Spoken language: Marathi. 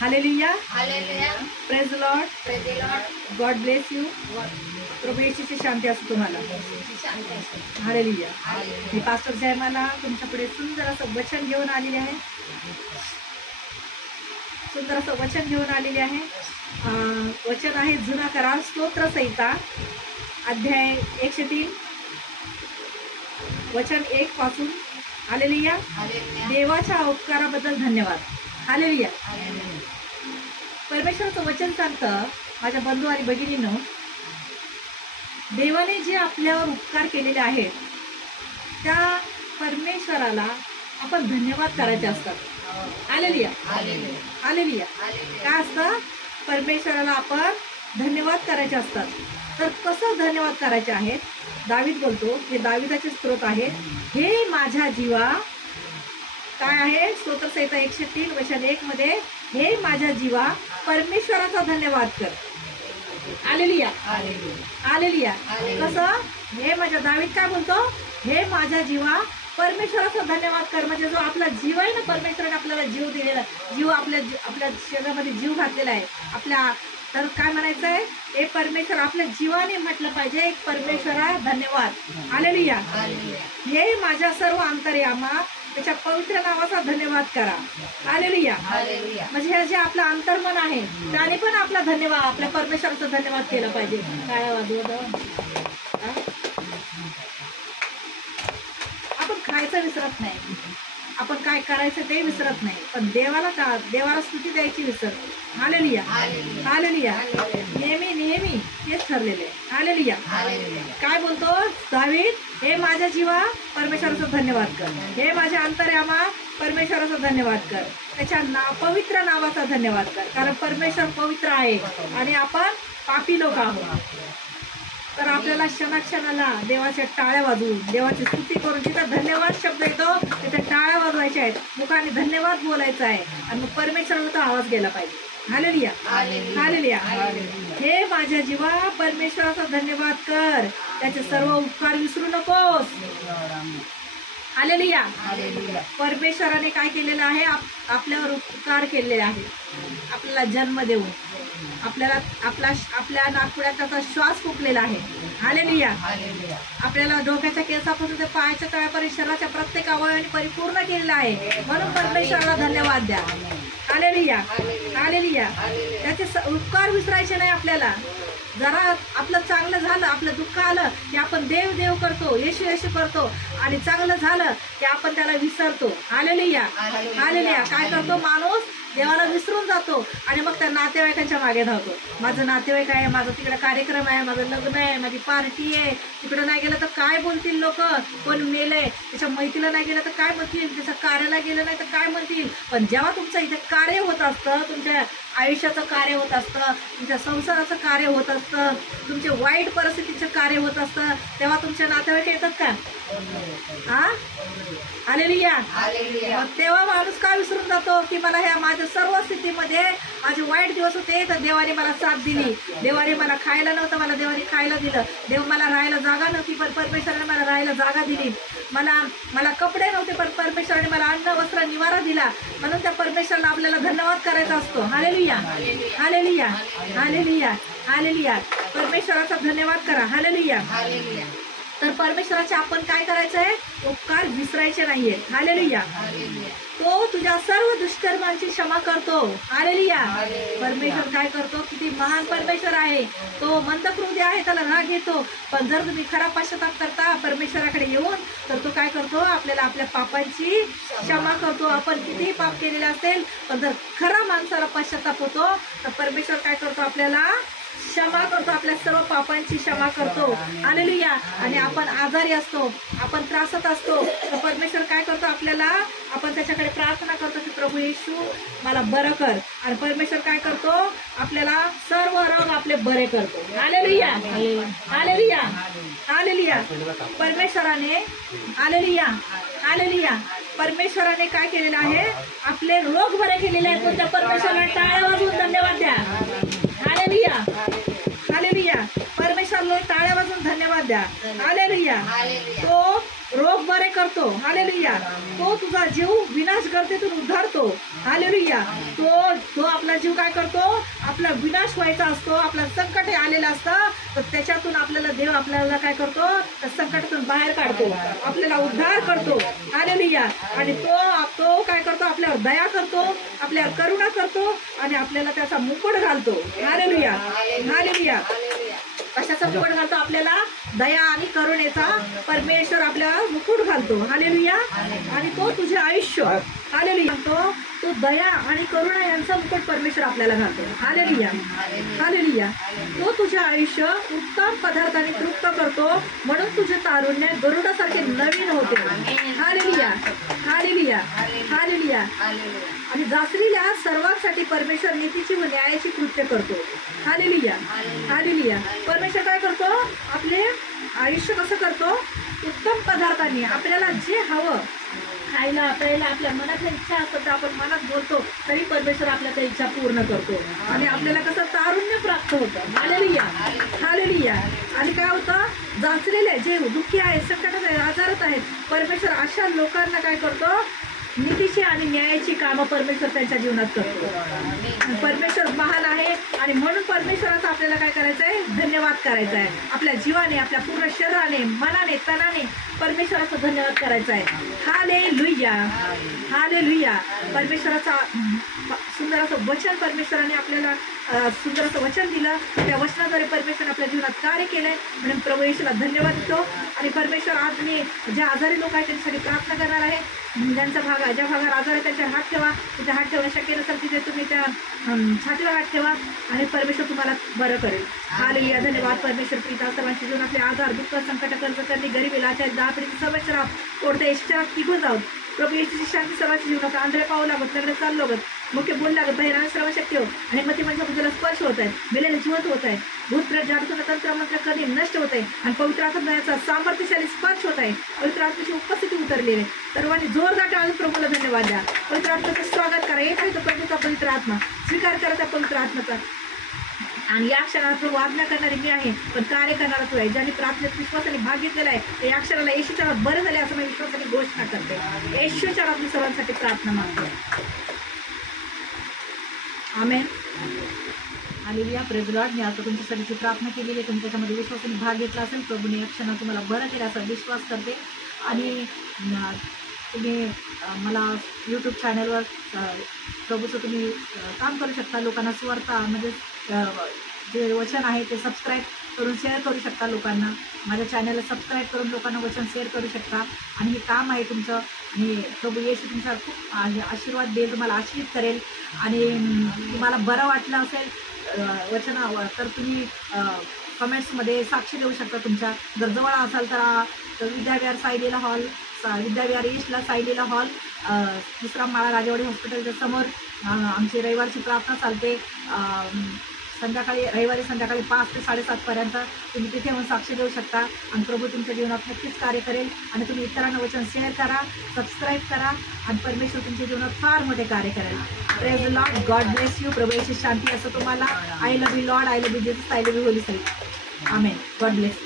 Hallelujah, hallelujah, praise the Lord, praise the Lord, God bless you. प्रभू येशूची शांती असो तुम्हाला. शांती असो. हालेलुया. हालेलुया. मी पास्टर जयमाला तुमच्यापुढे सुंदर असं वचन घेऊन आलेले आहे. सुंदर असं वचन घेऊन आलेले आहे. वचन आहे जुना करार स्तोत्र संहिता अध्याय 103 वचन 1 पासून. हालेलुया. हालेलुया. देवाच्या उपकाराबद्दल धन्यवाद. हालेलुया. हालेलुया. परमेश्वराचं वचन सांगतं, माझ्या बंधू आणि भगिनींनो, देवाने जे आपल्यावर उपकार केलेले आहेत त्या परमेश्वराला आपण धन्यवाद करायचे असतात. हालेलुया. हालेलुया. हालेलुया. हालेलुया. काय असतं? परमेश्वराला आपण धन्यवाद करायचे असतात. तर कसं धन्यवाद करायचे आहेत? दावीद बोलतो, हे दाविदाचे स्तोत्र आहे. हे माझ्या जीवा, काय आहे? स्तोत्र संहिता 103 वचन 1 मध्ये, हे माझ्या जीवा परमेश्वराचा धन्यवाद कर. हालेलुया. हालेलुया. हालेलुया. हालेलुया. कसं? हे माझ्या दावीद काय बोलतो? हे माझ्या जीवा परमेश्वराचा धन्यवाद कर. म्हणजे जो आपला जीव आहे ना, परमेश्वराने आपल्याला जीव दिलेला, जीव आपल्या शरीरामध्ये जीव घातलेला आहे आपल्या. तर काय म्हणायचं आहे? हे परमेश्वर, आपल्या जीवाने म्हटलं पाहिजे एक परमेश्वरा धन्यवाद. हालेलुया. हालेलुया. हे माझ्या सर्व अंतर्यामा त्याच्या पवित्र नावाचा धन्यवाद करा. हालेलुया. हालेलुया. म्हणजे हे जे आपलं अंतर्मन आहे त्याने पण आपला धन्यवाद, आपल्या परमेश्वराचा धन्यवाद केला पाहिजे. काय वाजवत? आपण खायचं विसरत नाही, आपण काय करायचं ते विसरत नाही, पण देवाला स्तुती द्यायची विसरतो. हालेलुया. हालेलुया. हालेलुया. हालेलुया. नेहमी नेहमी हेच ठरलेले आहे. हालेलुया. हालेलुया. काय बोलतो दावीद? हे माझ्या जीवा परमेश्वराचा धन्यवाद कर. हे माझ्या अंतर्यामा परमेश्वराचा धन्यवाद कर. त्याच्या पवित्र नावाचा धन्यवाद कर. कारण परमेश्वर पवित्र आहे आणि आपण पापी लोक आहोत. तर आपल्याला क्षणाक्षणाला देवाच्या टाळ्या वाजवून, देवाची स्तुती करून, जिथं धन्यवाद शब्द येतो तिथे टाळ्या वाजवायच्या आहेत, मुखाने धन्यवाद बोलायचा आहे आणि मग परमेश्वराचा आवाज गेला पाहिजे. हालेलुया. हालेलुया. हे माझ्या जीवा परमेश्वराचा धन्यवाद कर. त्याचे सर्व उपकार विसरू नकोस. हालेलुया. हालेलुया. परमेश्वराने काय केलेलं आहे? आपल्यावर उपकार केलेले आहे. आपल्याला जन्म देऊन आपल्या नाकपुड्यात त्याचा श्वास फुकलेला आहे. हालेलुया. हालेलुया. आपल्याला डोक्याच्या केसापासून ते पायाच्या तळ्यापर्यंत शरीराच्या प्रत्येक अवयवाने परिपूर्ण केलेला आहे. म्हणून परमेश्वराला धन्यवाद द्या. हालेलुया. हालेलुया. त्याचे उपकार विसरायचे नाही आपल्याला. जरा आपलं चांगलं झालं, आपलं दुःख आलं की आपण देव देव करतो, येशू येशू करतो, आणि चांगलं झालं की आपण त्याला विसरतो. हालेलुया. हालेलुया. काय करतो माणूस? देवाला विसरून जातो आणि मग त्या नातेवाईकांच्या मागे धावतो. माझं नातेवाईक आहे, माझं तिकडे कार्यक्रम आहे, माझं लग्न आहे, माझी पार्टी आहे, तिकडे नाही गेलं तर काय बोलतील लोक? कोण मेलंय, त्याच्या मैत्रीला नाही गेलं तर काय म्हणतील, त्याच्या कार्याला गेलं नाही तर काय म्हणतील? पण जेव्हा तुमचं इथे कार्य होत असतं, तुमच्या आयुष्याचं कार्य होत असतं, तुमच्या संसाराचं कार्य होत असतं, तुमचे वाईट परिस्थितीचं कार्य होत असतं, तेव्हा तुमचे नातेवाईक येतात का? हा? हालेलुया. हालेलुया. तेव्हा माणूस का विसरून जातो की मला ह्या माझ्या सर्व स्थितीमध्ये माझे वाईट दिवस होते तर देवाने मला साथ दिली, देवाने मला खायला नव्हतं, मला देवाने खायला दिलं, देव मला राहायला जागा नव्हती पण परमेश्वराने मला राहायला जागा दिली, मला कपडे नव्हते पण परमेश्वराने मला अन्न वस्त्र निवारा दिला. म्हणून त्या परमेश्वराला आपल्याला धन्यवाद करायचा असतो. हालेलुया. हालेलुया. हालेलुया. हालेलुया. परमेश्वराचा धन्यवाद करा. हालेलुया. हालेलुया. तर परमेश्वराचे आपण काय करायचं आहे? उपकार विसरायचे नाहीयेत. हालेलुया. हालेलुया. तो तुझ्या सर्व दुष्कर्मांची क्षमा करतो. हालेलुया. हालेलुया. परमेश्वर काय करतो? किती महान परमेश्वर आहे. तो मंदक हृदय आहे, त्याला राग येतो, पण जर तुम्ही खरा पश्चाताप करता परमेश्वराकडे येऊन तर तो काय करतो? आपल्याला आपल्या पापांची क्षमा करतो. आपण कितीही पाप केलेले असेल पण जर खरा माणसाला पश्चाताप होतो तर परमेश्वर काय करतो? आपल्याला क्षमा करतो, आपल्या सर्व पापांची क्षमा करतो. हालेलुया. आणि आपण आजारी असतो, आपण त्रासात असतो तर परमेश्वर काय करतो? आपल्याला, आपण त्याच्याकडे प्रार्थना करतो की प्रभू येशू मला बरं कर, आणि परमेश्वर काय करतो? आपल्याला सर्व रोग आपले बरे करतो. हालेलुया. हालेलुया. हालेलुया. परमेश्वराने, हालेलुया, हालेलुया, परमेश्वराने काय केलेलं आहे? आपले रोग बरे केलेले आहेत. तुमच्या परमेश्वराला टाळ्या वाजवून धन्यवाद द्या. हालेलुया. हालेलुया. परमेश्वराला टाळ्या वाजवून धन्यवाद द्या. हालेलुया. तो रोग बरे करतो. हालेलुया. तो तुझा जीव विनाश गर्दीतून उद्धारतो. हालेलुया. तो आपला जीव काय करतो, आपला विनाश व्हायचा असतो, आपला संकट हे आलेलं असतं, तर त्याच्यातून आपल्याला देव आपल्याला काय करतो, त्या संकटातून बाहेर काढतो, आपल्याला उद्धार करतो. हालेलुया. आणि तो काय करतो, आपल्यावर दया करतो, आपल्यावर करुणा करतो आणि आपल्याला त्याचा मुकुट घालतो. हालेलुया. हालेलुया. कशाचा मुकुट घालतो, आपल्याला दया आणि करुणेचा परमेश्वर आपल्याला मुकुट घालतो. हालेलुया. आणि तो तुझे आयुष्य, हालेलुया, तो दया आणि करुणा यांचा मुकुट परमेश्वर आपल्याला घालतो. हालेलुया. हालेलुया. तो तुझे आयुष्य उत्तम पदार्थाने तृप्त करतो, म्हणून तुझे तारुण्य गरुडासारखे नवीन होते. हालेलुया. हालेलुया. हालेलुया. आणि जाचलेल्या सर्वांसाठी परमेश्वर नीतीची व न्यायाची कृत्य करतो. हालेलुया. हालेलुया. परमेश्वर काय करतो, आपले आयुष्य कसं करतो, उत्तम पदार्थांनी. आपल्याला जे हवं खायला प्यायला आपल्या मनातल्या इच्छा असतात, तर आपण मनात बोलतो तरी परमेश्वर आपल्या त्या इच्छा पूर्ण करतो आणि आपल्याला कसं तारुण्य प्राप्त होतं. हालेलुया. हालेलुया. आणि काय होतं, जाचलेले जे दुःखी आहेत, संकटात आहेत, आजारात आहेत, परमेश्वर अशा लोकांना काय करतो, नीतीची आणि न्यायाची कामं परमेश्वर त्यांच्या जीवनात करतो. परमेश्वर महान आहे आणि म्हणून परमेश्वराचा आपल्याला काय करायचं आहे, धन्यवाद करायचा आहे. आपल्या जीवाने, आपल्या पूर्ण शरीराने, मनाने, तनाने परमेश्वराचा धन्यवाद करायचा आहे. हालेलुया. हालेलुया. परमेश्वराचा सुंदर असं वचन परमेश्वराने आपल्याला सुंदर असं वचन दिलं, त्या वचनाद्वारे परमेश्वराने आपल्या जीवनात कार्य केलंय म्हणून प्रभू येशूला धन्यवाद देतो. आणि परमेश्वर आज मी जे आजारी लोक आहेत त्यांच्यासाठी प्रार्थना करणार आहे. ज्यांचा ज्या भागात आजार आहे त्यांच्यावर हात ठेवा, तिथे हात ठेवणं शक्य नसेल तिथे तुम्ही त्या छातीवर हात ठेवा आणि परमेश्वर तुम्हाला बरं करेल. हालेलुया. धन्यवाद परमेश्वर पिता. सर्वांच्या जीवनातले आजार, दुःख, संकट, कर्ज करणे, गरीबी, लाचारी, दापडीची सर्व श्राप कोणत्या इच्छा निघून जाऊन प्रभू येशूची शांती सर्वांच्या जीवनात. आंधळे पाहू लागत, नगरे चालू लागत, मुख्य बोल लागत, बहिरांना सर्व शक्य हो आणि मग ती म्हणजे बुद्धीला स्पर्श होत आहे, मेलेले जिवंत होत आहे, भूतप्रेत जादूचं तंत्र मंत्र कधी नष्ट होत आहे आणि पवित्र आत्म्याचा सामर्थ्यशाली स्पर्श होत आहे. पवित्र आत्म्याची उपस्थिती उतरली आहे. सर्वांनी जोरदार टाळून प्रभूला धन्यवाद द्या. पवित्र आत्म्याचं स्वागत करा. येत आहे तो प्रभूचा पवित्र आत्मा, स्वीकार करा त्या पवित्र आत्म्याचा. आणि या क्षणाला प्रभू आज्ञा करणारी मी आहे, पण कार्य करणारा तू आहे. ज्यांनी प्रार्थनेत विश्वासाने भाग घेतलेला आहे या क्षणाला येशूच्या नावात बरं झाले असं मी विश्वासाने घोषणा करते. येशूच्या नावात मी सर्वांसाठी प्रार्थना मागते. आमेन. हालेलुया. Praise Lord. मी आता तुमच्यासाठी प्रार्थना केलेली आहे, तुम्ही त्याच्यामध्ये विश्वासाने भाग घेतला असेल. प्रभूने या क्षणात तुम्हाला बरं केलं असा विश्वास करते. आणि तुम्ही मला यूट्यूब चॅनलवर प्रभूचं तुम्ही काम करू शकता. लोकांना सुवार्ता म्हणजे जे वचन आहे ते सबस्क्राईब करून शेअर करू शकता. लोकांना माझ्या चॅनलला सबस्क्राईब करून लोकांना वचन शेअर करू शकता. आणि हे काम आहे तुमचं. आणि प्रभू येशू तुमचा खूप आशीर्वाद देईल, तुम्हाला आशीर्वाद करेल. आणि तुम्हाला बरं वाटलं असेल वचना तर तुम्ही कमेंट्समध्ये साक्ष देऊ शकता तुमच्या. जर जवळ असाल तर विद्याविहार सायलीला हॉल, विद्याविहार ईस्टला सायलीला हॉल, दुसरा माळा, राजेवाडी हॉस्पिटलच्या समोर आमची रविवारची प्रार्थना चालते. संध्याकाळी रविवारी संध्याकाळी 5 ते 7:30पर्यंत तुम्ही तिथे येऊन साक्ष देऊ शकता. आणि प्रभू तुमच्या जीवनात नक्कीच कार्य करेल. आणि तुम्ही इतरांना वचन शेअर करा, सबस्क्राईब करा आणि परमेश्वर तुमच्या जीवनात फार मोठे कार्य करेल. Praise the Lord. God bless you. प्रभूची शांती असो तुम्हाला. I love you Lord. I love you Jesus. I love you Holy Spirit. Amen. God bless.